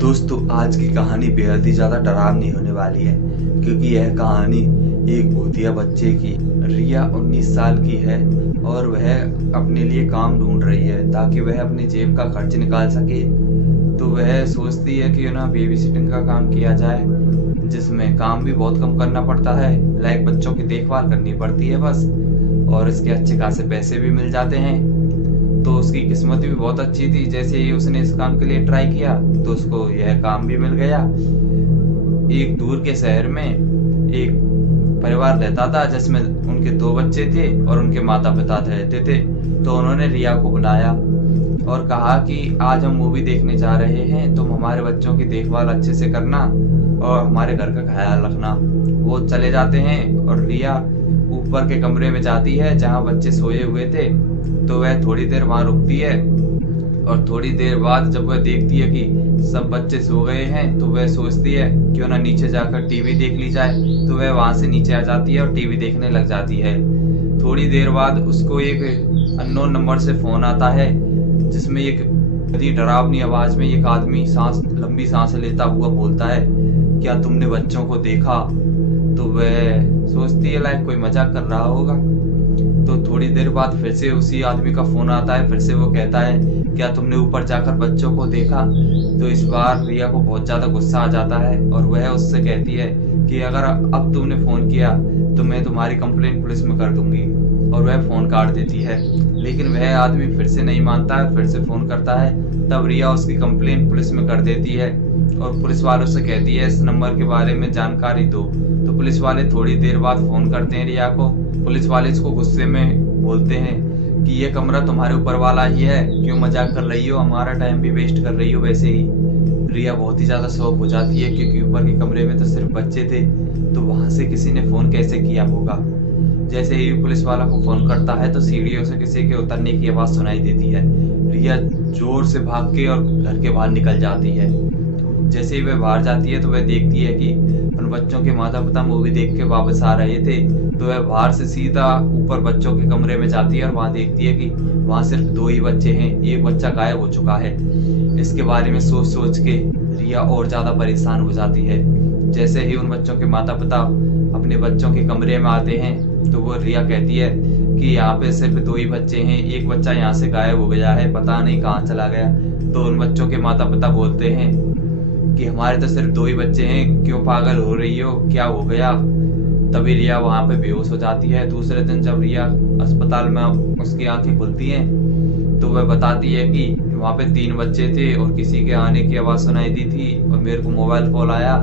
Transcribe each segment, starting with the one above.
दोस्तों आज की कहानी बेहद ही ज़्यादा डरावनी होने वाली है, क्योंकि यह कहानी एक भूतिया बच्चे की। रिया 19 साल की है और वह अपने लिए काम ढूंढ रही है ताकि वह अपनी जेब का खर्च निकाल सके। तो वह सोचती है कि ना बेबी सिटिंग का काम किया जाए, जिसमें काम भी बहुत कम करना पड़ता है, लाइक बच्चों की देखभाल करनी पड़ती है बस, और इसके अच्छे खासे पैसे भी मिल जाते हैं। तो उसकी किस्मत भी बहुत अच्छी थी। जैसे ही उसने इस काम के लिए ट्राई किया तो उसको यह काम भी मिल गया। एक दूर के शहर में एक परिवार रहता था जिसमें उनके 2 बच्चे थे और उनके माता पिता रहते थे। तो उन्होंने रिया को बुलाया और कहा कि आज हम मूवी देखने जा रहे हैं, तुम हमारे बच्चों की देखभाल अच्छे से करना और हमारे घर का ख्याल रखना। वो चले जाते हैं और रिया ऊपर के कमरे में जाती है जहाँ बच्चे सोए हुए थे। तो वह थोड़ी देर वहां रुकती है और थोड़ी देर बाद जब वह देखती है कि सब बच्चे सो गए हैं तो वह सोचती है क्यों ना नीचे जाकर टीवी देख ली जाए। तो वह वहां से नीचे आ जाती है और टीवी देखने लग जाती है। थोड़ी देर बाद उसको एक अननोन नंबर से फोन आता है, जिसमें एक बड़ी डरावनी आवाज में एक आदमी लंबी सांस लेता हुआ बोलता है, क्या तुमने बच्चों को देखा? तो वह सोचती है लाइक कोई मजाक कर रहा होगा। तो थोड़ी देर बाद फिर से उसी आदमी का फोन आता है। फिर से वो कहता है, क्या तुमने ऊपर जाकर बच्चों को देखा? तो इस बार रिया को बहुत ज्यादा गुस्सा आ जाता है और वह उससे कहती है कि अगर अब तुमने फोन किया तो मैं तुम्हारी कंप्लेंट पुलिस में कर दूंगी, और वह फोन काट देती है। लेकिन वह आदमी फिर से नहीं मानता है, फिर से फोन करता है। तब रिया उसकी कंप्लेंट पुलिस में कर देती है और पुलिस वालों से कहती है इस नंबर के बारे में जानकारी दो। तो पुलिस वाले थोड़ी देर बाद फोन करते हैं रिया को। पुलिस वाले इसको गुस्से में बोलते हैं कि ये कमरा तुम्हारे ऊपर वाला ही है, क्यों मजाक कर रही हो, हमारा टाइम भी वेस्ट कर रही हो। वैसे ही रिया बहुत ही ज्यादा शॉक हो जाती है, क्योंकि ऊपर के कमरे में तो सिर्फ बच्चे थे, तो वहां से किसी ने फोन कैसे किया होगा। जैसे ही पुलिस वाला को फोन करता है तो सीढ़ियों से किसी के उतरने की आवाज सुनाई देती है। रिया जोर से भाग के और घर के बाहर निकल जाती है। जैसे ही वह बाहर जाती है तो वह देखती है कि उन बच्चों के माता पिता मूवी देख के वापस आ रहे थे। तो वह बाहर से सीधा ऊपर बच्चों के कमरे में जाती है और वहां देखती है कि वहां सिर्फ 2 ही बच्चे हैं, एक बच्चा गायब हो चुका है। इसके बारे में सोच सोच के रिया और ज्यादा परेशान हो जाती है। जैसे ही उन बच्चों के माता पिता अपने बच्चों के कमरे में आते हैं तो वो रिया कहती है कि यहाँ पे सिर्फ 2 ही बच्चे हैं, एक बच्चा यहाँ से गायब हो गया है, पता नहीं कहाँ चला गया। तो उन बच्चों के माता पिता बोलते हैं कि हमारे तो सिर्फ 2 ही बच्चे हैं, क्यों पागल हो रही हो, क्या हो गया? तभी रिया वहां पे बेहोश हो जाती है। दूसरे दिन जब रिया अस्पताल में उसकी आंखें खुलती हैं तो वह बताती है कि वहां पे 3 बच्चे थे और किसी के आने की आवाज सुनाई दी थी और मेरे को मोबाइल कॉल आया।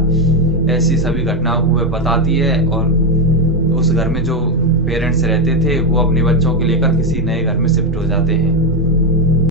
ऐसी सभी घटनाओं को वह बताती है और उस घर में जो पेरेंट्स रहते थे वो अपने बच्चों को लेकर किसी नए घर में शिफ्ट हो जाते हैं।